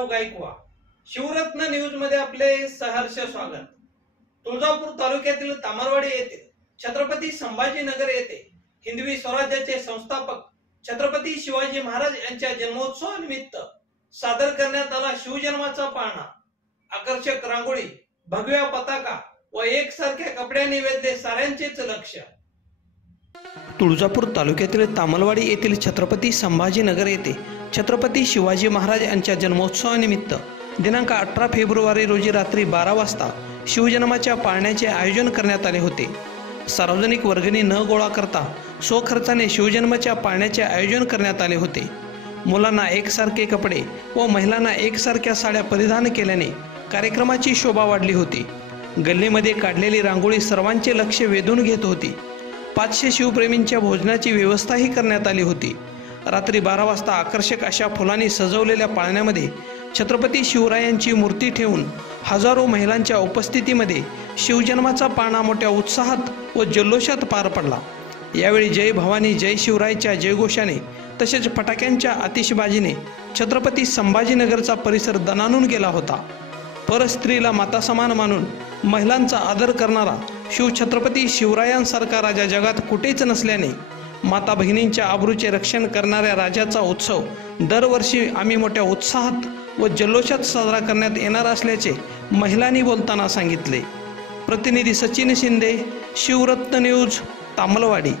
Bajirao Gaikwad. Shivratna news मध्ये आपले सहर्ष स्वागत। तुळजापूर तालुक्यातील तामलवाडी येथे छत्रपती संभाजीनगर येथे हिंदवी स्वराज्याचे संस्थापक छत्रपती शिवाजी महाराज यांच्या जन्मोत्सवानिमित्त सादर करण्यात आला शिवजन्माचा पाळणा। आकर्षक रांगोळी, भगव्या पताका व एकसारख्या कपड्यांनी वेधले साऱ्यांचेच लक्ष। तुळजापूर तालुक्यातील तामलवाडी येथील छत्रपती संभाजीनगर येथे छत्रपती शिवाजी महाराज यांच्या जन्मोत्सवानिमित्त दिनांक 18 फेब्रुवारी रोजी रात्री 12 वाजता शिवजन्माच्या पाळण्याचे आयोजन करण्यात आले होते। सार्वजनिक वर्गणी न गोळा करता स्वखर्चाने शिवजन्माच्या पाळण्याचे आयोजन करण्यात आले होते। मुलांना एकसारखे कपडे व महिलांना एकसारख्या साड्या परिधान केल्याने कार्यक्रमाची शोभा वाढली होती। गल्लीमध्ये काढलेली रांगोळी सर्वांचे लक्ष वेधून घेत होती। 500 शिवप्रेमींच्या भोजनाची व्यवस्थाही करण्यात आली होती। रात्री 12 वाजता आकर्षक अशा फुलांनी सजवलेल्या पाळण्यामध्ये छत्रपती शिवरायांची मूर्ती ठेवून हजारो महिलांच्या उपस्थितीमध्ये शिवजन्माचा पाळणा मोठ्या उत्साहात व जल्लोषात पार पडला। यावेळी जय भवानी जय शिवरायच्या जयघोषाने तसेच फटाक्यांच्या आतिषबाजीने छत्रपती संभाजीनगरचा परिसर दणाणून गेला होता। परस्त्रीला माता समान मानून महिलांचा आदर करणारा शिवछत्रपती शिवरायांसारखा राजा जगात कुठेच नसल्याने माता बहिणींच्या आबरूचे रक्षण करणाऱ्या राजाचा उत्सव दरवर्षी आम्ही मोठ्या उत्साहात व जल्लोषात साजरा करण्यात येणार असल्याचे महिलांनी बोलताना सांगितले। प्रतिनिधी सचिन शिंदे, शिवरत्न न्यूज, तामलवाडी।